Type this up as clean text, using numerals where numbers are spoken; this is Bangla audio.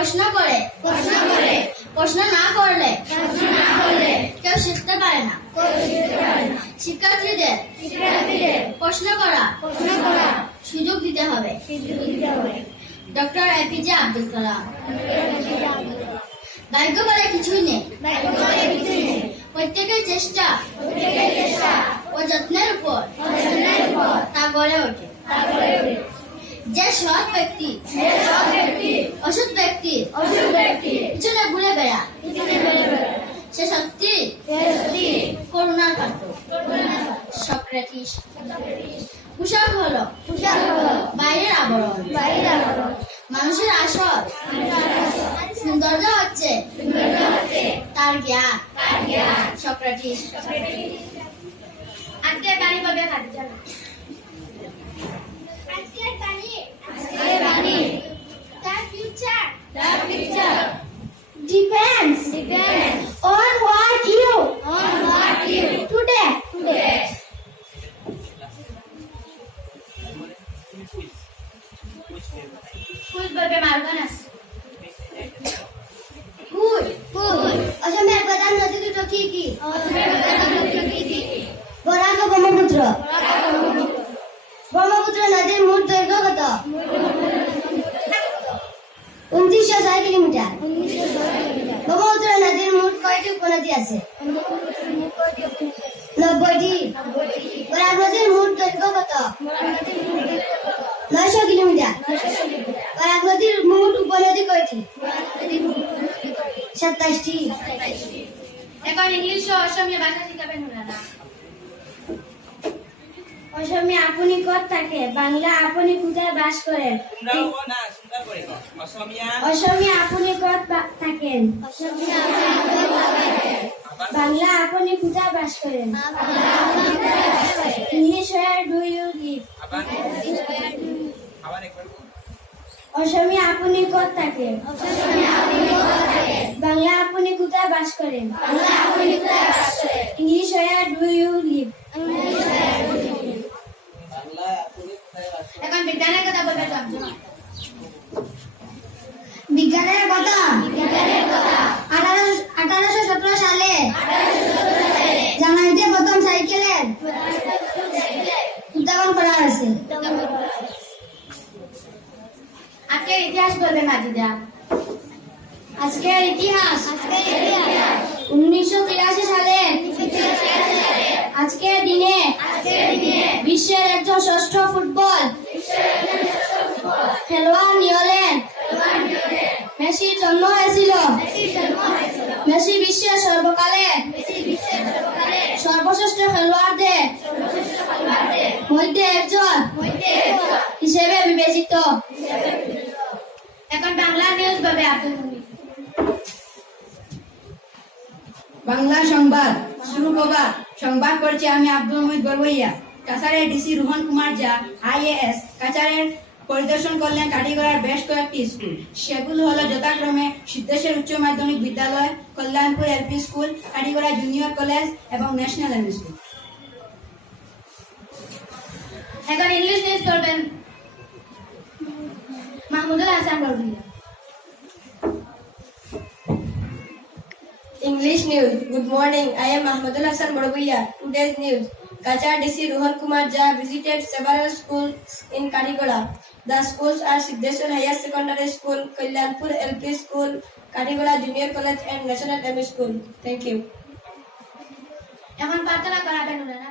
প্রশ্ন করে প্রশ্ন না করলে কেউ শিখতে পারে না। শিক্ষার্থীদের প্রশ্ন করা সুযোগ দিতে হবে। Doctor APJ Abdul Kalam. ভাগ্য বলে কিছুই নেই, প্রত্যেকের চেষ্টা ও যত্নের উপর তা গড়ে ওঠে। যে সৎ ব্যক্তি অসৎ ব্যক্তি পিছনে ঘুরে বেড়া সে সত্যি করুণার পাত্র। সক্রেটিস। পোশাক হলো বাইরের আবরণ, মানুষের আসল সৌন্দর্য হচ্ছে তার জ্ঞান। সক্রেটিস। আজকের বাণী বলবে খাদিজা। আজকের বাণী the future depends on what you today. Kuch বলবে মার্গানাস। অসমের প্রধান নদী দুটো কি কি? বরাক ও ব্রহ্মপুত্র। ব্রহ্মপুত্র নদীর মোট দৈর্ঘ্য কত? 2906 কিলোমিটার। ব্রহ্মপুত্র নদীর মোট কয়টি উপনদী আছে? 90টি। বরাক নদীর মোট দৈর্ঘ্য কত? 900 কিলোমিটার। বরাক নদীর মোট উপনদী কয়টি? 27টি। এখন ইংলিশ ও অসমীয়া ভাষা শিখাবেন ওনারা। অসমীয়া আপনি কত থাকে? বাংলা আপনি কোথায় বাস করেন? অসমীয়া আপনি কত থাকেন? বাংলা আপনি কোথায় বাস করেন? English where do you live? Asamiya আপনি কত থাকেন? বাংলা আপনি কোথায় বাস করেন? English where do you live? এখন বিজ্ঞানের কথা বলবে তো। বিজ্ঞানের কথা 1817 সালে জার্মানিতে প্রথম সাইকেলের উদ্ভাবন করা হয়েছে। আজকের ইতিহাস বলবে মাজিদা। আজকের ইতিহাস 1983 সালে আজকের দিনে বিশ্বের একজন ষষ্ঠ ফুটবল খেলোয়াড় লিওনেল মেসির জন্ম হয়েছিল। মেসি বিশ্বের সর্বকালের সর্বশ্রেষ্ঠ খেলোয়াড়দের মধ্যে একজন হিসেবে বিবেচিত। এখন বাংলা নিউজ বলবে আব্দুল মুমিন। বাংলা সংবাদ শুরু করবার সংবাদ করছি আমি আব্দুল মুমিন বড়বইয়া। কাছাড়ের ডিসি রোহন কুমার ঝা IAS কাছাড়ের পরিদর্শন করলেন কাটিগড়ার বেশ কয়েকটি স্কুল। সেগুলো হলো যথাক্রমে সিদ্ধেশ্বর উচ্চ মাধ্যমিক বিদ্যালয়, Kalyanpur LP school, Katigorah junior college এবং ন্যাশনাল ME স্কুল। এখন ইংলিশ নিউজ পড়বেন Mahmudul Hasan Barbhuiya. English news. Good morning. I am Mahmudul Hassan Badabuya. Today's news. Kachar DC Rohan Kumar Jha visited several schools in Kadigoda. The schools are Siddheshwar Higher Secondary School, Kalyanpur LP School, Kadigoda Junior College and National ME School. Thank you. এখন প্রার্থনা করাবেন ওনারা।